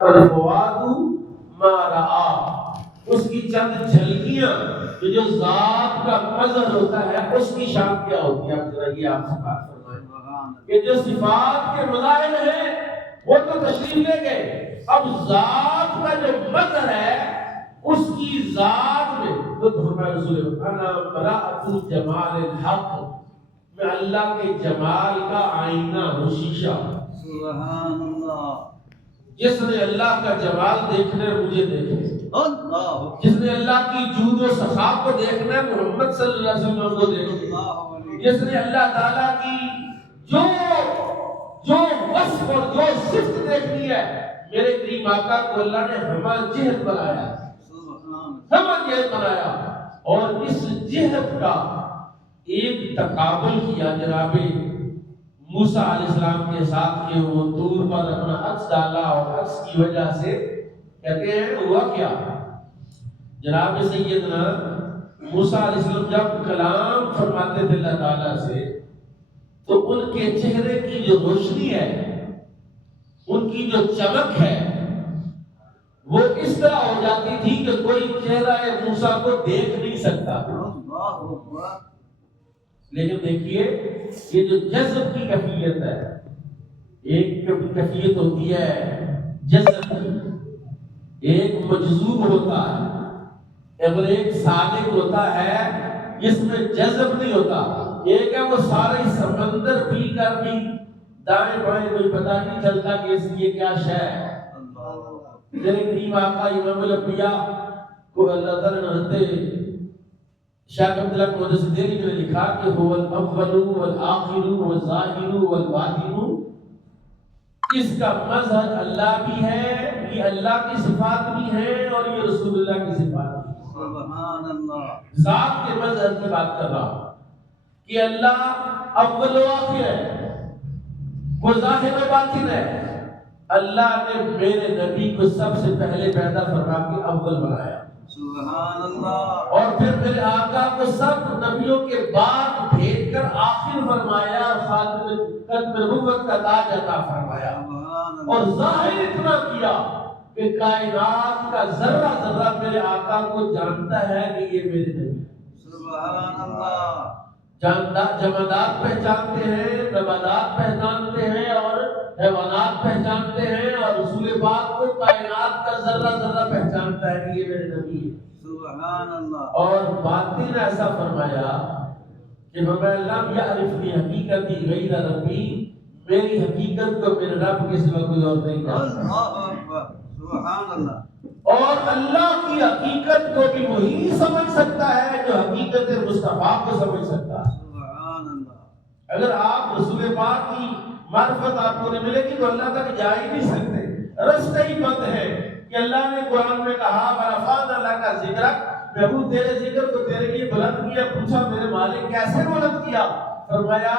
الفواد ما رآ، اس کی چند جھلکیاں جو ذات کا مظہر ہوتا ہے اس کی شان کیا ہوتی ہے. اب ذرا یہ آپ سے بات فرمائیں کہ جو صفات کے مظاہر ہیں وہ تو تشریف لے گئے، اب ذات کا جو مظہر ہے اس کی ذات میں تو فرمایا رسول انا براءۃ جمال الحق، میں اللہ کے جمال کا آئینہ ہوں، شیشہ. سبحان اللہ. جس نے اللہ کا جمال دیکھنا ہے مجھے دیکھے، اللہ. جس نے اللہ کی جود و سخا کو دیکھنا ہے محمد صلی اللہ علیہ وسلم کو دیکھے، جس نے اللہ تعالیٰ کی جو وصف اور جو صفت دیکھنی ہے، میرے کریم آقا کو اللہ نے ہمہ جہت بنایا، ہمہ جہت بنایا، اور اس جہت کا ایک تقابل کیا جناب موسیٰ علیہ السلام کے ساتھ کہ وہ طور پر اپنا عکس ڈالا، اور عکس کی وجہ سے کہتے ہیں ہوا کیا، جناب سیدنا موسیٰ علیہ السلام جب کلام فرماتے تھے اللہ تعالیٰ سے تو ان کے چہرے کی جو روشنی ہے، ان کی جو چمک ہے، وہ اس طرح ہو جاتی تھی کہ کوئی چہرہ موسیٰ کو دیکھ نہیں سکتا. لیکن دیکھیے یہ جو جذب کی کیفیت ہے، ایک کیفیت ہوتی ہے جذب کی، ایک مجذوب ہوتا ہے، اور ایک صادق ہوتا ہے جس میں جذب نہیں ہوتا. ایک ہے وہ سارے سمندر پی کر بھی دائیں بائیں کوئی پتہ نہیں چلتا کہ اس کی کیا شے ہے. میرے کریم آقا امام الانبیاء کو اللہ تعالیٰ نے حضرت شاہ عبداللہ قدس دہلوی نے لکھا کہ هو الاول والآخر والظاہر والباطن، اس کا مظہر اللہ بھی ہے، یہ اللہ کی صفات بھی ہیں، اور یہ رسول اللہ کی صفات بھی ہیں. سبحان اللہ. ذات کے مظہر کی بات کر رہا ہوں کہ اللہ اول و آخر ہے، وہ ظاہر و باطن ہے. اللہ نے میرے نبی کو سب سے پہلے پیدا فرما کے اول بنایا، سبحان اللہ. اور پھر میرے آقا کو سب نبیوں کے بعد بھیج کر آخر فرمایا، اور ختم نبوت کا تاج عطا فرمایا. اور ظاہر اتنا کیا کہ کائنات کا ذرہ ذرہ میرے آقا کو جانتا ہے کہ یہ میرے نبی. سبحان اللہ. جمادات پہچانتے ہیں، نباتات پہچانتے ہیں، اور حیوانات پہچانتے ہیں، اور رسول پاک کو کائنات کا ذرہ ذرہ پہچانتا ہے کہ یہ میرے نبی ہے. سبحان اللہ. اور باطن ایسا فرمایا کہ فرمایا لم یعرفنی حقیقتی غیر ربی، میری حقیقت کو میرے رب کے سوا کوئی اور نہیں جانتا. اللہ اکبر. سبحان اللہ. اور اللہ کی حقیقت کو بھی وہی سمجھ سکتا ہے جو حقیقت مصطفیٰ کو سمجھ سکتا ہے. سبحان اللہ. اگر آپ رسول پاک کی معرفت آپ کو نہیں ملے گی تو اللہ تک جا ہی نہیں سکتے. رستہ ہی بند ہے کہ اللہ نے قرآن میں کہا ورفعنا لک ذکرک، محبوب تیرے ذکر کو تیرے لیے بلند کیا. پوچھا میرے مالک کیسے بلند کیا؟ فرمایا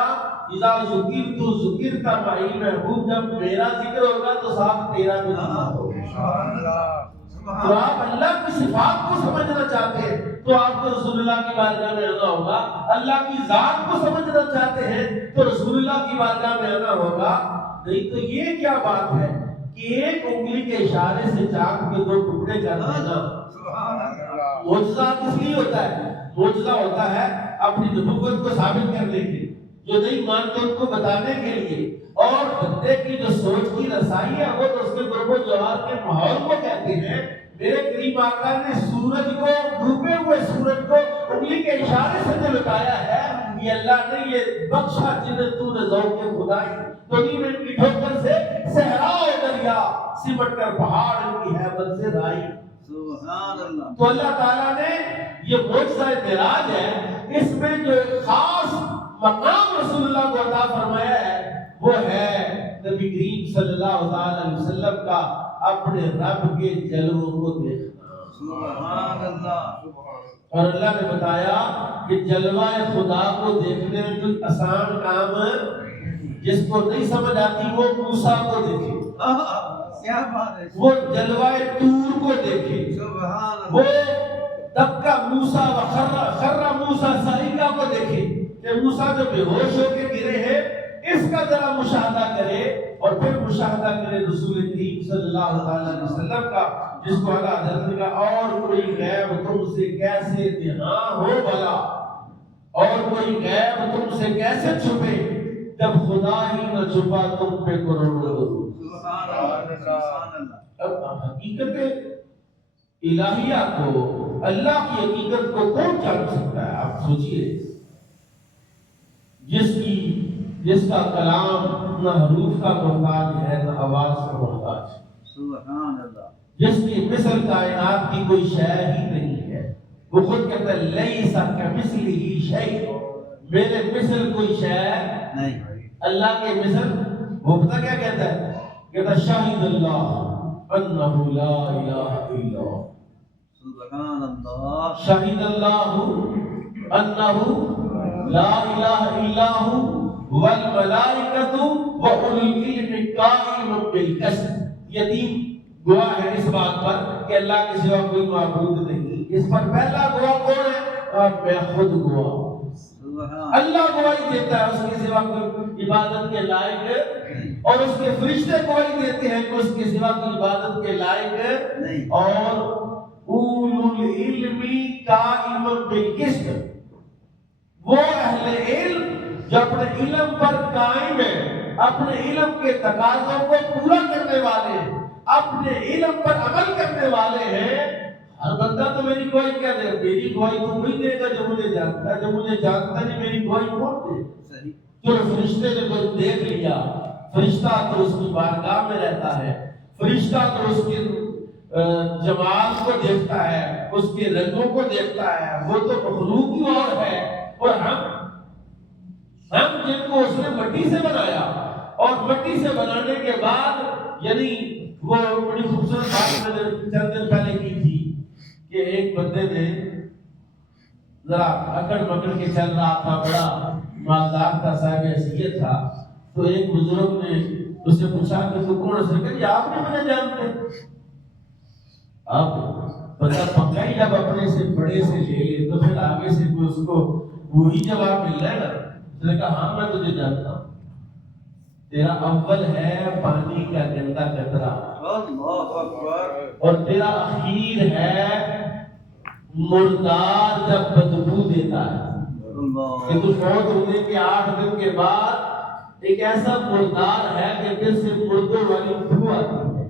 اذا ذکرت ذکرت معی، محبوب جب میرا ذکر ہوگا تو ساتھ تیرا بھی ذکر ہوگا. سبحان اللہ. تو آپ اللہ کی صفات کو سمجھنا چاہتے ہیں تو آپ کو رسول اللہ کی بارگاہ میں آنا ہوگا. اللہ کی ذات کو سمجھنا چاہتے ہیں تو رسول اللہ کی بارگاہ میں آنا ہوگا. نہیں تو یہ کیا بات ہے کہ ایک انگلی کے اشارے سے چاند کے دو ٹکڑے کر دینا. سبحان اللہ. معجزہ کس لیے ہوتا ہے؟ معجزہ ہوتا ہے اپنی نبوت کو ثابت کرنے کے لیے، جو نہیں مانتے ان کو بتانے کے لیے. اور بندے کی جو سوچ کی رسائی ہے وہ تو اس کے گرب و جوہر کے ماحول کو کہتے ہیں. میرے کریم آقا نے سورج کو، ڈوبے ہوئے سورج کو انگلی کے اشارے سے جو بتایا ہے، یہ اللہ نے یہ بخشا جنہیں تو نے ذوق خدائی، تو نہیں میں کی ٹھوکر سے صحرا و دریا سمٹ کر پہاڑ ان کی ہیبت سے رائی. سبحان اللہ. تو اللہ تعالیٰ نے یہ معجزہ معراج ہے، اس میں جو خاص مقام رسول اللہ کو عطا فرمایا ہے وہ ہے نبی کریم صلی اللہ علیہ وسلم کا اپنے رب کے جلووں کو دیکھنا. سبحان اللہ. اور اللہ نے بتایا کہ جلوہ خدا کو دیکھنے میں کوئی آسان کام جس کو نہیں سمجھ آتی وہ موسیٰ کو دیکھے، کیا بات ہے. وہ جلوہ طور کو دیکھے، سبحان اللہ. وہ دکا موسیٰ و خر موسیٰ صعیقہ کو دیکھے کہ موسیٰ جو بے ہوش ہو کے گرے ہیں، اس کا ذرا مشاہدہ کرے اور پھر مشاہدہ کرے رسول کریم صلی اللہ علیہ وسلم کا، جس کو اللہ حضرت نے کہا اور کوئی غیب تم سے کیسے دہاں ہو بھلا، اور کوئی غیب تم سے کیسے چھپے جب خدا ہی نہ چھپا تم پہ کروڑوں۔ سبحان اللہ۔ اب حقیقت الہیہ کو، اللہ کی حقیقت کو کون جان سکتا ہے؟ آپ سوچئے، جس کا کلام نہ حروف کا محتاج ہے نہ آواز کا محتاج، سبحان اللہ، جس کی مثل کائنات کی کوئی شے ہی نہیں ہے۔ وہ خود کہتا ہے لیس کمثلہ شیء، میرے مثل کوئی شے نہیں۔ اللہ کے مثل، وہ پتہ کیا کہتا ہے؟ کہتا ہے شاہد اللہ انہ لا الہ الا ہو، سبحان اللہ، شاہد اللہ انہ لا الہ الا ہو والملائکۃ واولو العلم قائما بالقسط۔ یتیم گواہ ہے اس بات پر کہ اللہ کے سوا کوئی معبود نہیں۔ اس پر پہلا گواہ کون ہے؟ اور میں خود گواہ ہوں۔ اللہ گواہی دیتا ہے اس کے سوا کوئی عبادت کے لائق، اور اس کے فرشتے گواہی دیتے ہیں کہ اس کے سوا کوئی عبادت کے لائق نہیں۔ اور اولو العلم قائما بالقسط، وہ اہل علم جو اپنے علم پر قائم ہے، اپنے علم کے تقاضوں کو پورا کرنے والے ہیں، اپنے علم پر عمل کرنے والے ہیں۔ ہر بندہ تو میری گواہی کیا دے گا؟ میری گواہی تو وہی دے گا جو مجھے جانتا ہے، جو مجھے جانتا نہیں میری گواہی کون دے؟ صحیح۔ جو فرشتے نے تو دیکھ لیا، فرشتہ تو اس کی بارگاہ میں رہتا ہے، فرشتہ تو اس کے جمال کو دیکھتا ہے، اس کے رنگوں کو دیکھتا ہے، وہ تو مخلوق ہی اور ہے۔ اور ہم جن کو اس نے مٹی سے بنایا، اور مٹی سے بنانے کے بعد، یعنی وہ بڑی خوبصورت بات میں نے چند دن پہلے کی تھی کہ ایک بندے نے ذرا اکڑ مکڑ کے چل رہا تھا، بڑا مالدار تھا، صاحب حیثیت تھا، تو ایک بزرگ نے اس سے پوچھا کہ تو کون ہے؟ کہ آپ نہیں مجھے جانتے؟ اب بندہ پکا ہی جب اپنے سے بڑے سے لے لے تو پھر آگے سے کوئی اس کو وہی جواب مل رہا ہے نا۔ اس نے کہا ہاں میں تجھے جانتا ہوں، تیرا اول ہے پانی کا گندا قطرہ، اللہ اکبر، اور تیرا اخیر ہے مردار جب بدبو دیتا ہے، کہ تو فوت ہونے کے 8 دن کے بعد ایک ایسا مردار ہے کہ جس سے مردوں والی بو آتی ہے،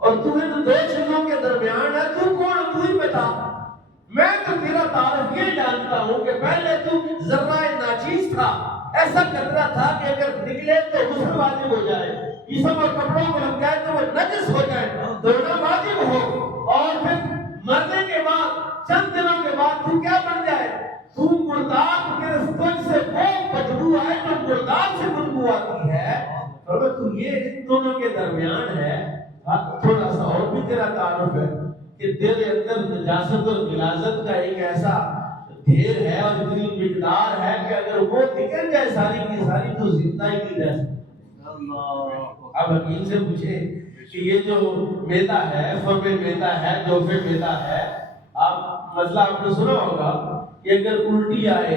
اور تمہیں تو 2 چیزوں کے درمیان ہے، تو کون؟ تو ہی بتا۔ میں تو تیرا تعارف یہ جانتا ہوں کہ پہلے تو ذرہ ناچیز تھا، ایسا قطرہ تھا کہ اگر نکلے تو غسل واجب ہو جائے، جسم اور کپڑوں کو لگ جائے تو وہ نجس ہو جائے، دھونا واجب ہو، اور پھر مرنے کے بعد چند دنوں کے بعد تو کیا بن جائے؟ تو مردار کے تجھ سے وہ بدبو آئے جو مردار سے بدبو آتی ہے، اور تو یہ ان دونوں کے درمیان ہے۔ تھوڑا سا اور بھی تیرا تعارف ہے کہ تیرے اندر نجاست اور غلاظت کا ایک ایسا ڈھیر ہے اور اتنی مقدار ہے کہ اگر وہ نکل جائے ساری کی ساری تو زندہ ہی نہیں رہ سکتی۔ اب حکیم سے پوچھے کہ یہ جو میدا ہے، فم میدا ہے، جوف میدا ہے، آپ مسئلہ آپ نے سنا ہوگا کہ اگر الٹی آئے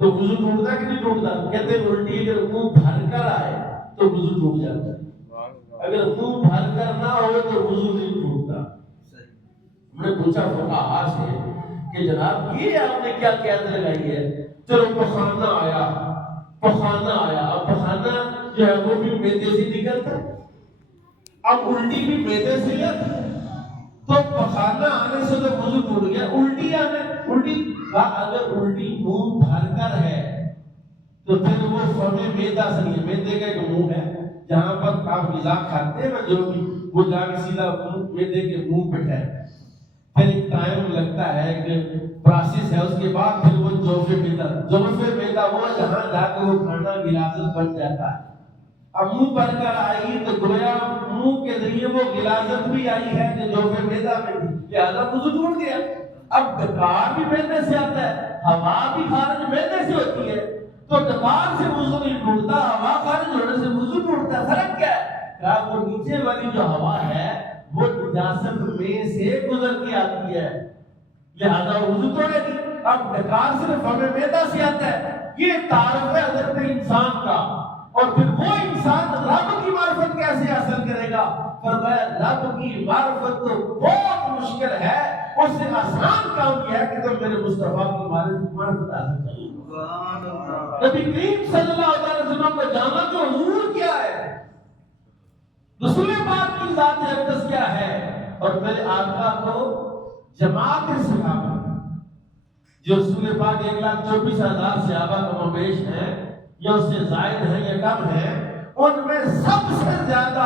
تو وضو ٹوٹتا کہ نہیں ٹوٹتا؟ کہتے ہیں الٹی اگر منہ بھر کر آئے تو وضو ٹوٹ جاتا ہے، اگر منہ بھر کر نہ ہو تو وضو نہیں ٹوٹتا۔ میں نے پوچھا فقہا سے کہ جناب یہ آپ نے کیا قید لگائی ہے؟ چلو پخانہ آیا، اب پخانہ جو ہے وہ بھی میدے سے نکلتا ہے، اب الٹی بھی میدے سے آتی ہے، تو پخانہ آنے سے تو وضو ٹوٹ گیا، الٹی اگر الٹی منہ بھر کر ہے تو پھر وہ فم میدا سے نہیں، میدے کا ایک منہ ہے جہاں پر آپ غذا کھاتے ہیں نا، جو بھی وہ جا کے سیدھا میدے کے منہ پہ ٹھہرتا ہے، پھر ایک ٹائم لگتا ہے کہ پروسیس ہے، اس کے بعد پھر وہ جوف میدا وہ جہاں جا کے وہ کھانا غلاظت بن جاتا ہے۔ اب منہ بھر کر آئی تو گویا منہ کے ذریعے وہ غلاظت بھی آئی ہے جو جوف میدا میں تھی، لہذا وضو ٹوٹ گیا۔ اب ڈکار بھی میدے سے آتا ہے، ہوا بھی خارج میدے سے ہوتی ہے، تو ڈکار سے وضو نہیں ٹوٹتا، ہوا خارج ہونے سے وضو ٹوٹتا ہے۔ فرق کیا ہے؟ کہا وہ نیچے والی جو ہوا ہے وہ نجاست میں سے گزر کے آتی ہے، لہذا وضو توڑے گی۔ اب ڈکار صرف فم میدا سے آتا ہے۔ یہ تعارف ہے حضرت انسان کا، اور پھر وہ انسان رب کی معرفت کیسے حاصل کرے گا؟ فرمایا رب کی معرفت تو بہت مشکل ہے، اس سے آسان کام یہ ہے کہ تم میرے مصطفیٰ کی معرفت حاصل کرو۔ سبحان اللہ۔ نبی کریم صلی اللہ علیہ وسلم کو جانا کہ حضور کیا ہے، رسول پاک کی ذات اقدس کیا ہے، اور میرے آقا کو جماعت صحابہ جو رسول پاک 1,24,000 صحابہ کا مبیش ہیں یا اس سے زائد ہیں یا کم ہیں، ان میں سب سے زیادہ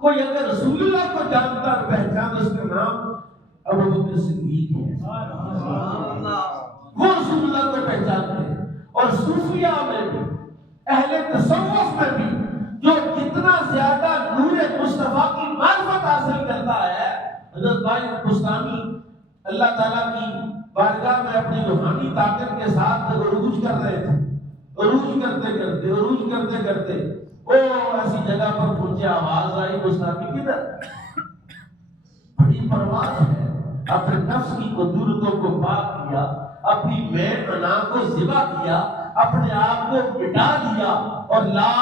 کوئی اگر رسول اللہ کو جانتا اور پہچان اس کا نام ابو بکر صدیق ہے۔ سبحان اللہ۔ وہ رسول اللہ کو پہچانتے ہیں۔ اور صوفیاء میں بھی، اہل تصوف میں بھی جو جتنا زیادہ نور مصطفیٰ کی معرفت حاصل کرتا ہے، حضرت بھائی بستانی اللہ تعالیٰ کی بارگاہ میں اپنی روحانی طاقت کے ساتھ عروج کر رہے تھے، عروج کرتے کرتے ایسی جگہ پر پہنچے، آواز آئی بستانی کدھر؟ بڑی پرواز ہے، اپنے نفس کی قدرتوں کو پاک کیا، اپنی میں انا کو ذبح کیا، اپنے آپ کو مٹا دیا اور لا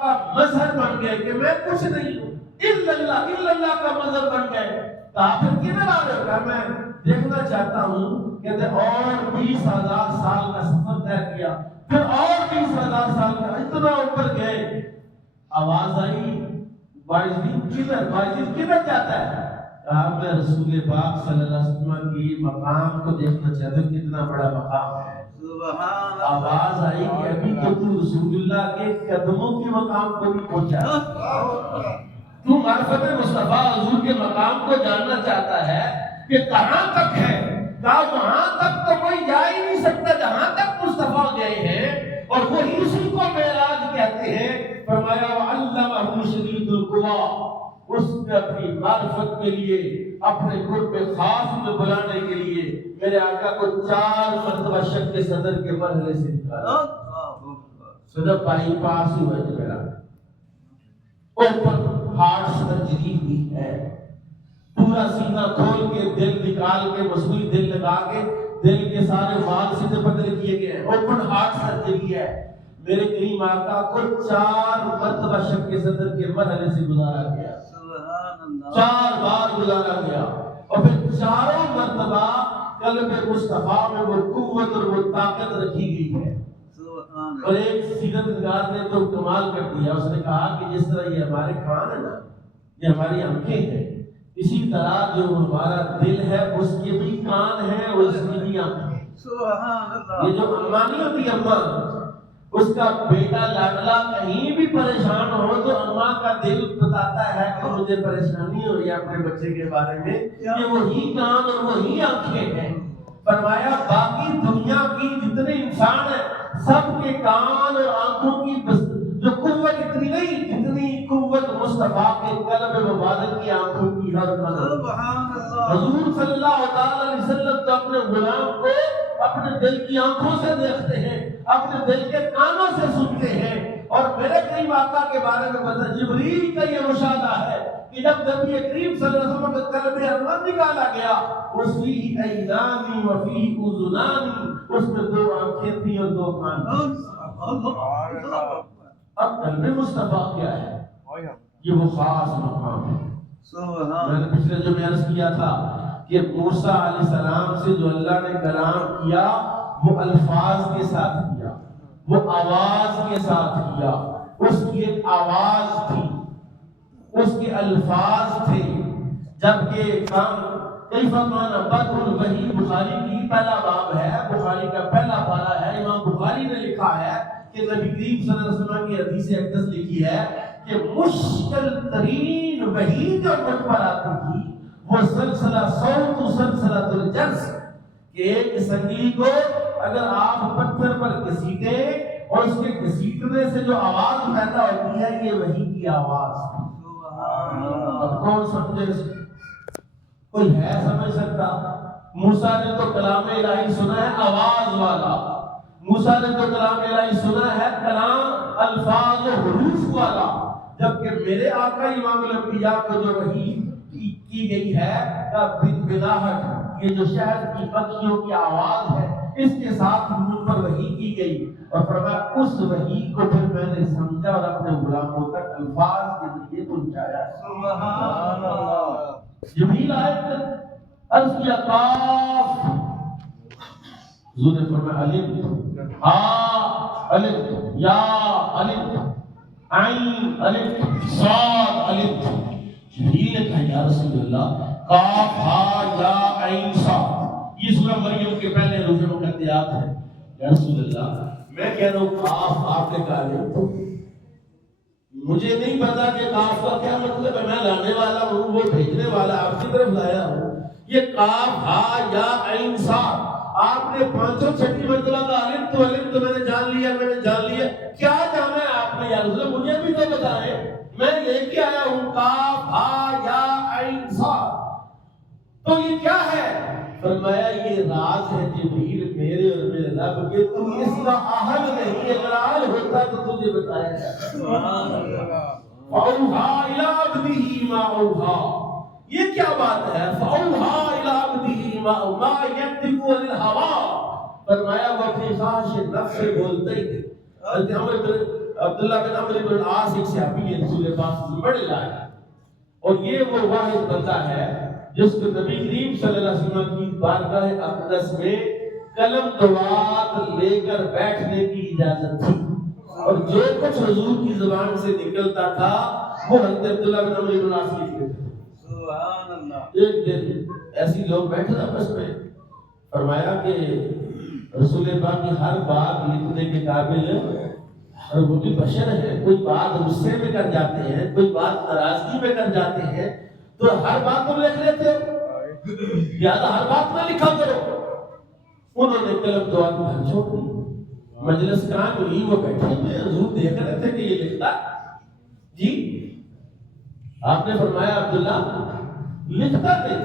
کا مظہر بن گئے کہ میں کچھ نہیں ہوں، الا اللہ کا مظہر بن گئے۔ کافر کدھر آ رہے ہو؟ میں دیکھنا چاہتا ہوں، کہتے اور 20,000 سال کا سفر طے کیا، پھر اور 20,000 سال کا، اتنا اوپر گئے، آواز آئی باعزید کدھر جاتا ہے؟ کہا میں رسول پاک صلی اللہ علیہ وسلم کی مقام کو دیکھنا چاہتا ہوں، کتنا بڑا مقام ہے۔ سبحان اللہ۔ آواز آئی کہ ابھی تو تو رسول اللہ کے قدموں کے مقام کو بھی پہنچا، تو معرفت مصطفیٰ حضور کے مقام کو جاننا چاہتا ہے کہ کہاں تک ہے؟ کہا وہاں تک تو کوئی جا ہی نہیں سکتا جہاں تک مصطفیٰ گئے ہیں، اور وہی اسی کو معراج کہتے ہیں۔ فرمایا وَعَلَّمَهُ شَدِيدُ الْقُوَىٰ، اس نے اپنی معرفت کے لیے، اپنے قرب خاص میں بلانے کے لیے میرے آقا کو 4 مرتبہ شق صدر کے مرحلے سے نکالا۔ صدر پائی پاس ہوا ہے میرا، اوپن ہارٹ سرجری ہوئی ہے، پورا سینہ کھول کے دل نکال کے مصنوعی دل لگا کے دل کے سارے وال سیدھے پتلے کیے گئے ہیں، اوپن ہارٹ سرجری ہے۔ میرے کریم آقا کو 4 مرتبہ شق صدر کے مرحلے سے گزارا گیا، سبحان اللہ۔ 4 بار گزارا گیا، اور پھر 4 مرتبہ قلب مصطفیٰ میں وہ قوت اور وہ طاقت رکھی گئی ہے۔ اور ایک سیرت نگار نے تو کمال کر دیا، اس نے کہا کہ جس طرح یہ ہمارے کان ہے نا، یہ ہماری آنکھیں ہیں، اسی طرح جو ہمارا دل ہے اس کے بھی کان ہیں اور اس کی بھی آنکھیں ہیں۔ سبحان اللہ۔ یہ جو اماں نہیں ہوتی، اماں، اس کا بیٹا لاڈلا کہیں بھی پریشان ہو تو اماں کا دل بتاتا ہے کہ مجھے پریشانی ہو رہی ہے اپنے بچے کے بارے میں، یہ وہی کان اور وہی آنکھیں ہیں۔ فرمایا باقی دنیا کی جتنے انسان ہیں سب کے کان اور آنکھوں کی جو قوت اتنی نہیں جتنی قوت مصطفیٰ کے قلب مبارک کی آنکھوں کی ہر قدر۔ سبحان اللہ۔ حضور صلی اللہ علیہ وسلم تو اپنے غلام کو اپنے دل کی آنکھوں سے دیکھتے ہیں، اپنے دل کے کانوں سے سنتے ہیں، اور میرے کریم آقا کے بارے میں پتہ جبریل کا یہ مشاہدہ ہے کہ جب نبی کریم صلی اللہ علیہ وسلم کا قلب ارمان نکالا گیا، اس فیہ عینانی و فیہ اذنانی، اس میں 2 آنکھیں تھیں اور 2 کان تھے۔ اب قلب مصطفیٰ کیا ہے؟ یہ وہ خاص مقام ہے۔ سبحان۔ میں نے پچھلے جو میں عرض کیا تھا کہ موسیٰ علیہ السلام سے جو اللہ نے کلام کیا وہ الفاظ کے ساتھ کیا، وہ آواز کے ساتھ کیا، اس کی ایک آواز تھی، اس کے الفاظ تھے، جبکہ کیف کان بدء الوحی بخاری کی پہلا باب ہے، بخاری کا پہلا پارہ ہے، امام بخاری نے لکھا ہے کہ نبی کریم صلی اللہ علیہ وسلم کی حدیث اقدس لکھی ہے کہ مشکل ترین وحی جو مجھ پر آتی تھی وہ سلسلہ صوت سلسلہ الجرس، کہ ایک سنگی کو اگر آپ پتھر پر گھسیٹے اور اس کے گھسیٹنے سے جو آواز پیدا ہوتی ہے یہ وحی کی آواز ہے۔ اب کون سمجھے؟ کوئی ہے سمجھ سکتا؟ موسیٰ نے تو کلام الہی سنا ہے آواز والا، موسیٰ نے تو کلام الہی سنا ہے کلام الفاظ و حروف والا، جبکہ میرے آقا امام الانبیاء کو جو وحی کی گئی ہے بلاہٹ، یہ جو شہد کی پکھیوں کی آواز ہے، اس کے ساتھ مجھ پر وحی کی گئی اور فرمایا اس وحی کو پھر میں نے سمجھا اور اپنے غلاموں تک الفاظ کے ذریعے پہنچایا. سبحان اللہ. جبریل آئے عرض کیا قاف، حضور نے فرمایا الف ہا الف یا الف عین الف صاد الف. جبریل نے کہا یا رسول اللہ قاف ہا یا عین صاد یہ سورہ مریم کے پہلے حروف مقطعات ہیں. یا رسول اللہ میں کہہ رہا ہوں قاف آپ نے کہا نہیں، مجھے نہیں پتا کہ قاف کا کیا مطلب ہے. میں لانے والا ہوں، وہ بھیجنے والا آپ کی طرف لایا ہوں. یہ قاف ہا یا عین صاد آپ نے پانچوں چھٹی مرتبہ کا الف تو میں نے جان لیا، میں نے جان لیا. کیا جانا ہے آپ نے یا رسول اللہ؟ مجھے بھی تو بتائیں. میں لے کے آیا ہوں قاف ہا یا عین صاد، تو یہ کیا ہے؟ فرمایا یہ راز ہے جبریل میرے اور میرے رب کے، تم اس کا اہل نہیں. اگر اہل ہوتا تو تجھے بتایا جاتا. سبحان اللہ. فَأَوْحَىٰ إِلَىٰ عَبْدِهِ مَا أَوْحَىٰ یہ کیا بات ہے؟ فَأَوْحَىٰ إِلَىٰ عَبْدِهِ مَا يَنطِقُ عَنِ الْهَوَىٰ فرمایا وہ اپنی خواہش نفس سے بولتا ہی نہیں. حضرت عبداللہ بن عمرو بن العاص ایک صحابی ہے رسول پاک سے بڑے لایا، اور یہ وہ واحد بندہ ہے جس کو نبی کریم صلی اللہ علیہ وسلم کی بارگاہ اقدس میں قلم دوات لے کر بیٹھنے کی اجازت تھی، اور جو کچھ حضور کی زبان سے نکلتا تھا وہ حضرت عبداللہ بن عمرو بن العاص لکھتے تھے. سبحان اللہ. ایک دن ایسی لوگ بیٹھے تھے آپس میں، فرمایا کہ رسول پاک کی ہر بات لکھنے کے قابل، اور وہ بھی بشر ہے، کوئی بات غصے میں کر جاتے ہیں، کوئی بات ناراضگی میں کر جاتے ہیں، تو ہر بات کو لکھ لیتے ہو، لہٰذا ہر بات نہ لکھا کرو. انہوں نے قلم دعا کی گھر چھوڑ دی. مجلس قائم ہوئی، وہ بیٹھے ہوئے حضور دیکھ رہے تھے کہ یہ لکھتا جی. آپ نے فرمایا عبداللہ لکھتا نہیں.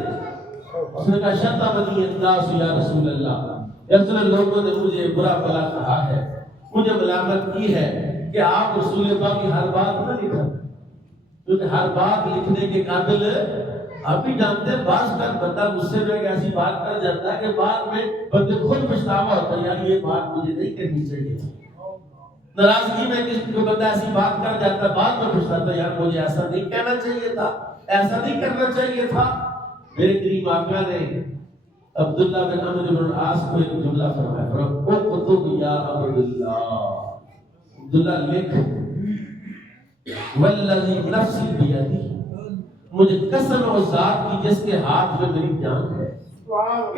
اس نے کہا شتمنی الناس یا رسول اللہ، یا رسول اللہ لوگوں نے مجھے برا بھلا کہا ہے، مجھے ملامت کی ہے کہ آپ رسول پاک کی ہر بات نہ لکھا، کیونکہ ہر بات لکھنے کے قابل آپ بھی جانتے ہیں بعض کا بندہ غصے میں ایسی بات کر جاتا ہے کہ بعد میں بندے خود پچھتاوا ہوتا ہے یار یہ بات مجھے نہیں کرنی چاہیے تھی. ناراضگی میں کسی کو بندہ ایسی بات کر جاتا ہے بعد میں پچھتاتا ہے یار مجھے ایسا نہیں کہنا چاہیے تھا، ایسا نہیں کرنا چاہیے تھا. میرے کریم آقا نے عبداللہ بن عمرو بن العاص کو ایک جملہ فرمایا، فرمایا اکتب یا عبداللہ، عبداللہ لکھ، والذی نفسی بیدی، مجھے قسم اور ذات کی جس کے ہاتھ میں میری جان ہے،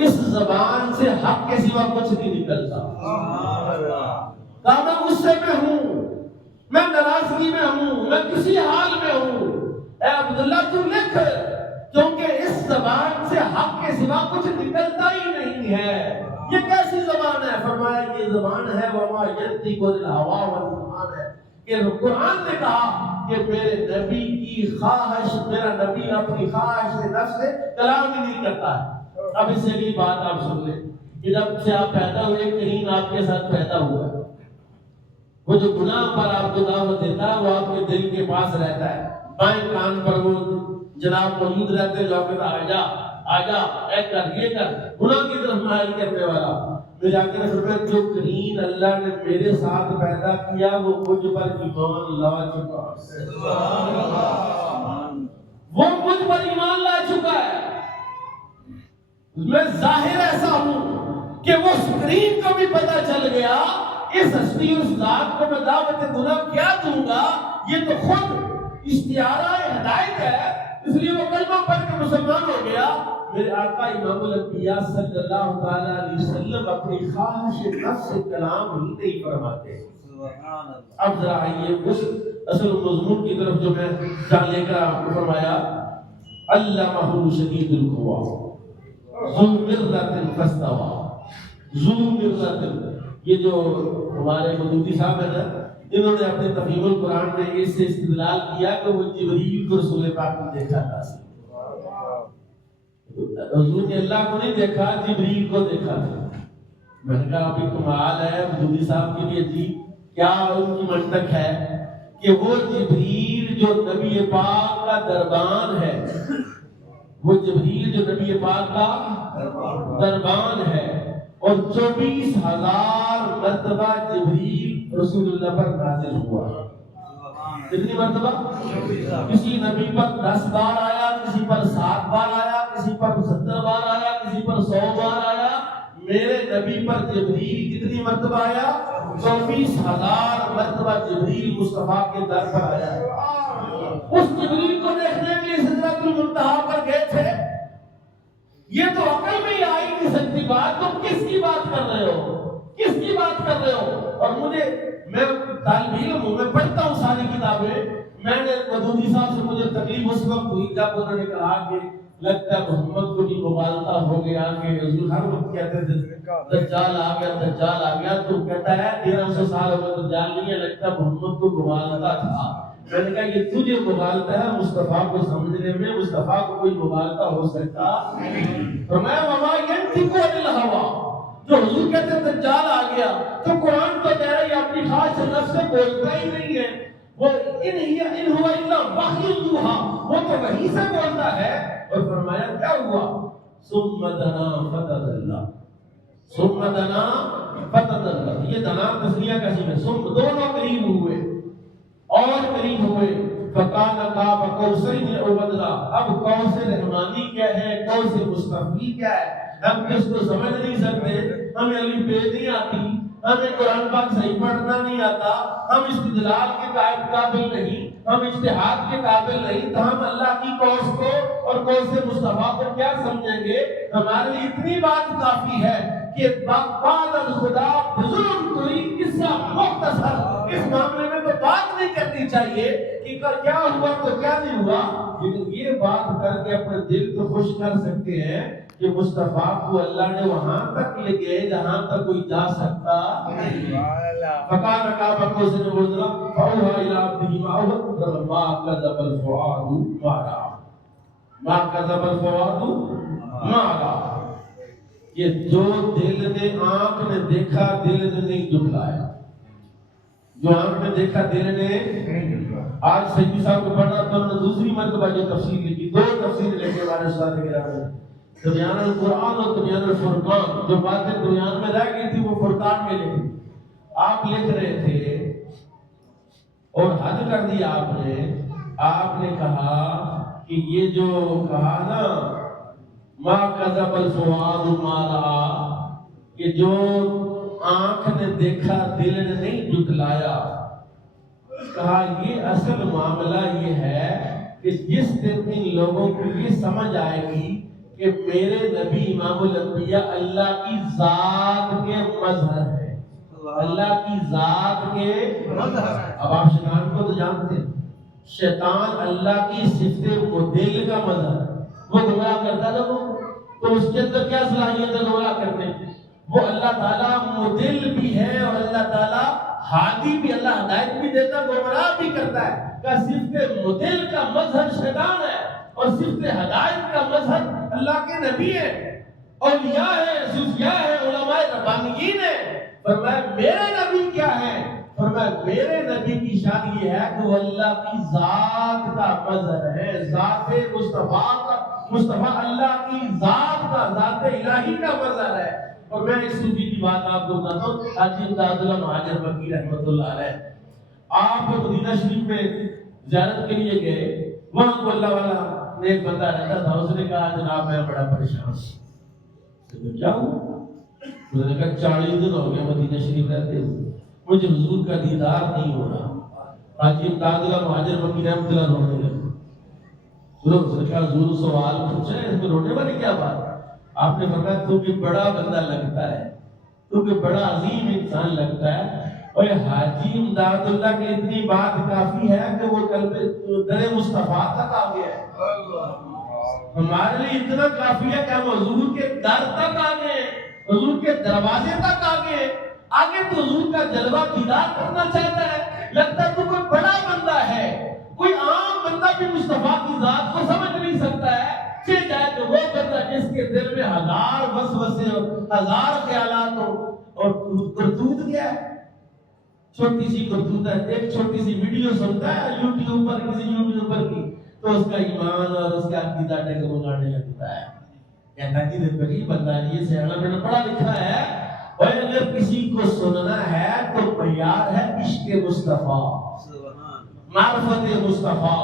اس زبان سے حق کے سوا کچھ نہیں نکلتا. کہا میں غصے میں ہوں، میں ناراضگی میں ہوں، میں کسی حال میں ہوں، اے عبداللہ تو لکھ، کیونکہ اس زبان سے حق کے سوا کچھ نکلتا ہی نہیں ہے. یہ کیسی زبان ہے؟ فرمایا یہ زبان ہے وما ينطق عن الهوى والقرآن ہے، کہ قرآن نے کہا کہ میرے نبی کی خواہش، میرا نبی اپنی خواہش سے نفس سے کلام ہی نہیں کرتا ہے. اب اس سے بھی بات آپ سن لیں کہ جب سے آپ پیدا ہوئے کہیں آپ کے ساتھ پیدا ہوا ہے، وہ جو گناہ پر آپ کو دعوت دیتا ہے وہ آپ کے دل کے پاس رہتا ہے. بائیں کان پر وہ جناب موجود رہتے ہیں جو آپ کہتا آجا آجا اے کر یہ کر، گناہ کی طرف مائل کرنے والا. میرے آقا نے فرمایا جو کریم اللہ نے میرے ساتھ پیدا کیا وہ مجھ پر ایمان لا چکا ہے. وہ مجھ پر ایمان لا چکا ہے. میں ظاہر ایسا ہوں کہ وہ اسکرین کو بھی پتا چل گیا اس ہستی اس ذات کو میں دعوت گناہ کیا دوں گا، یہ تو خود اشتہارہ ہدایت ہے، اس لیے وہ کلمہ پڑھ کے مسلمان ہو گیا. میرے آقا امام الانبیاء صلی اللہ تعالیٰ علیہ وسلم اپنی خواہش نفس سے کلام ہی نہیں فرماتے. اب ذرا آئیے اس اصل مضمون کی طرف جو میں جان لے کر آپ کو فرمایا علمہ شدید القویٰ ذو مرۃ فاستویٰ. ذو مرۃ، یہ جو ہمارے مدودی صاحب ہیں نا، انہوں نے اپنے تفہیم القرآن میں اس سے استدلال کیا کہ وہ جبریل کو رسول پاک نے دیکھا تھا. حضور نے اللہ کو نہیں دیکھا، جبریل کو دیکھا تھا. میں نے کہا ابھی کمال ہے مدودی صاحب کے لیے جی، کیا ان کی منطق ہے کہ وہ جبریل جو نبی پاک کا دربان ہے، وہ جبریل جو نبی پاک کا دربان ہے، اور 24,000 مرتبہ جبریل رسول اللہ پر نازل ہوا. کتنی مرتبہ؟ کسی نبی پر 10 بار آیا, کسی پر 7 بار آیا, کسی پر 70 بار آیا, کسی پر 100 بار آیا. میرے نبی پر جبریل کتنی مرتبہ آیا؟ 24,000 مرتبہ جبریل مصطفیٰ کے در پر آیا. اس جبریل کو دیکھنے کے لیے سدرۃ المنتہا پر گئے تھے. یہ تو عقل میں ہی آئی نہیں سکتی بات. تم کس کی بات کر رہے ہو؟ کس کی بات کر رہے ہو؟ اور میں طالب علم ہوں, میں پڑھتا ہوں ساری کتابیں. میں نے مدودی صاحب سے مجھے تکلیف اس وقت ہوئی جب انہوں نے کہا کہ لگتا ہے محمد کو بھی مغالطہ ہو گیا کہ حضور ہر وقت کہتے تھے دجال آ گیا دجال آ گیا. تو کہتا ہے 1300 سال ہو گئے دجال نہیں ہے, لگتا ہے محمد کو مغالطہ تھا. میں نے کہا یہ تجھے مغالطہ ہے, مصطفیٰ کو سمجھنے میں مصطفیٰ کو کوئی مغالطہ ہو سکتا نہیں. فرمایا وما ینطق عن الہوی, جو حضور کہتے ہیں دجال آ گیا, تو قرآن تو کہہ رہا ہے اپنی خاص نفس سے بولتا ہی نہیں ہے. وہ ان ہوا الا وحی یوحی, وہ تو وحی سے بولتا ہے. اور فرمایا کیا ہوا؟ ثم دنا فتدلی, ثم دنا فتدلی. یہ دنا تسنیہ کا صیغہ ہے. ثم دونوں قریب ہوئے اور قریب ہوئے. فکان قاب قوسین او ادنی. اب قوس رحمانی کیا ہے, قوس مصطفی کیا ہے, ہم کس کو سمجھ نہیں سکتے. ہمیں الف بے نہیں آتی, ہمیں قرآن پاک صحیح پڑھنا نہیں آتا, ہم استدلال کے قابل نہیں, ہم اجتہاد کے قابل نہیں, تو ہم اللہ کی قوس کو اور قوس مصطفیٰ کو کیا سمجھیں گے؟ ہمارے لیے اتنی بات کافی ہے کہ بعد الخدا بزرگ کوئی قصہ مختصر, اس معاملے میں تو بات نہیں کرنی چاہیے کہ کیا ہوا تو کیا نہیں ہوا, لیکن یہ بات کر کے اپنے دل کو خوش کر سکتے ہیں کہ مصطفیٰ کو اللہ نے وہاں تک لے گئے جہاں تک کوئی جا سکتا نہیں. فَقَالَ قَابَ قَوْسَيْنِ أَوْ أَدْنَىٰ فَأَوْحَىٰ إِلَىٰ عَبْدِهِ مَا أَوْحَىٰ مَا كَذَبَ الْفُؤَادُ مَا رَأَىٰ, مَا كَذَبَ الْفُؤَادُ مَا رَأَىٰ. یہ جو دل نے آنکھ نے دیکھا دل نے نہیں جھٹلایا. جو آنکھ نے دیکھا دل نے. آج سیدی صاحب کو پڑھا تو انہوں نے دوسری مرتبہ جو تفسیر لکھی, 2 تفسیر لکھے ہمارے استاد کرام نے, تبیان القرآن اور تبیان الفرقان. جو باتیں تبیان میں رہ گئی تھی وہ فرقان میں لکھی. آپ لکھ رہے تھے اور حد کر دیا آپ نے کہا کہ یہ جو کہا نا ما کذب الفؤاد ما رأى, کہ جو آنکھ نے دیکھا دل نے نہیں جھٹلایا. کہا یہ اصل معاملہ یہ ہے کہ جس دن ان لوگوں کو یہ سمجھ آئے گی کہ میرے نبی امام الانبیاء اللہ کی ذات کے مظہر ہے, اللہ کی ذات کے مظہر. اب آپ شیطان کو تو جانتے ہیں, شیطان اللہ کی صفت مدل کا مظہر, وہ گمراہ کرتا ہے لوگوں کو. تو اس کے اندر کیا صلاحیت ہے گمراہ کرنے کی؟ وہ اللہ تعالیٰ مدل بھی ہے اور اللہ تعالیٰ ہادی بھی, اللہ ہدایت بھی دیتا, گمراہ بھی کرتا ہے. کہ صفت مدل کا مظہر شیطان ہے اور صفت ہدایت کا مظہر اللہ کے نبی ہے, اولیاء ہے, صوفیاء ہے, علماء ربانیین ہے. فرمایا میرے نبی کیا ہے؟ فرمایا میرے نبی کی شان یہ ہے کہ وہ اللہ کی ذات کا مظہر ہے, ذات مصطفیٰ کا, مصطفیٰ اللہ کی ذات کا, ذات الہی کا مظہر ہے. اور میں ایک صوفی کی بات آپ کو بتاتا ہوں, حاجی امداد اللہ مہاجر مکی رحمۃ اللہ علیہ. آپ مدینہ شریف میں زیارت کے لیے گئے, وہاں کو اللہ والا نے ایک بندہ رہتا تھا, اس نے کہا جناب میں بڑا پریشان ہوں. کیا ہوا؟ اس نے کہا 40 دن ہو گئے مدینہ شریف رہتے ہوئے, مجھے حضور کا دیدار نہیں ہو رہا. حاجی امداد اللہ مہاجر مکی رحمۃ اللہ رونے لگے. اس نے کہا حضور سوال پوچھا ہے, اس میں رونے والی کیا بات؟ آپ نے فرمایا تو کہ بڑا بندہ لگتا ہے, تو کہ بڑا عظیم انسان لگتا ہے, اور حاجی امداد اللہ کی اتنی بات کافی ہے کہ وہ قلب در مصطفیٰ تک آ گیا ہے. ہمارے لیے اتنا کافی ہے کہ ہم حضور کے در تک آ گئے, حضور کے دروازے تک آ گئے. آگے تو حضور کا جلوہ دیدار کرنا چاہتا ہے. لگتا ہے تو کوئی بڑا بندہ ہے, کوئی عام بندہ بھی مصطفیٰ کی ذات کو سمجھ نہیں سکتا ہے. چل جائے تو وہ بندہ جس کے دل میں 1000 وسوسے اور 1000 خیالات ہو, اور کرتوت کیا ہے؟ چھوٹی سی کرتوت ہے. ایک چھوٹی سی ویڈیو سنتا ہے یوٹیوب پر, کسی یوٹیوبر کی, تو اس کا ایمان اور اس کا عقیدہ ڈگمگانے لگتا ہے. کہتا ہے کہ غریب بندہ یہ سیاح میں پڑھا لکھا ہے، اور اگر کسی کو سننا ہے تو معیار ہے عشق مصطفیٰ، معرفت مصطفیٰ،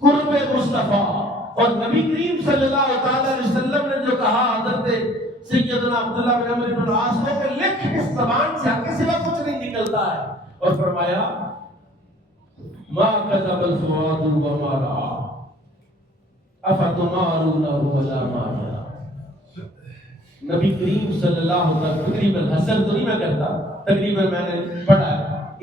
قرب مصطفیٰ۔ اور نبی کریم صلی اللہ علیہ وسلم نے جو کہا حضرت سیدنا عبداللہ بن عمرو بن العاص کو کہ لکھ اس زبان سے حق کے سوا کچھ نہیں نکلتا ہے، اور فرمایا ما کذب الفؤاد وما رأى افتمارونه على ما يرى۔ نبی کریم صلی اللہ علیہ وسلم تقریباً حسن تو نہیں میں کرتا، تقریباً میں نے پڑھا ہے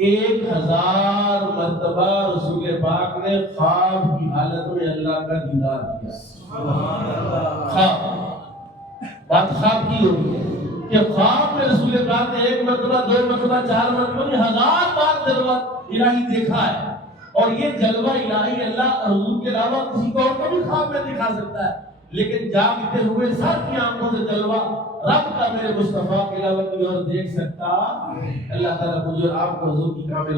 1000 مرتبہ رسول پاک نے خواب کی حالت میں اللہ کا دیدار کیا۔ خواب، بات خواب کی ہوئی ہے کہ خواب میں رسول پاک نے 1 مرتبہ 2 مرتبہ 4 مرتبہ 1000 بار جلوہ الہی دیکھا ہے، اور یہ جلوہ الہی اللہ حضور کے علاوہ کسی کو اور کو بھی خواب میں دکھا سکتا ہے، لیکن جاگتے ہوئے سر کی آنکھوں سے جلوہ رب کا میرے مصطفیٰ کے علاوہ کوئی اور دیکھ سکتا؟ اللہ تعالیٰ مجھے آپ کو حضور کی کامل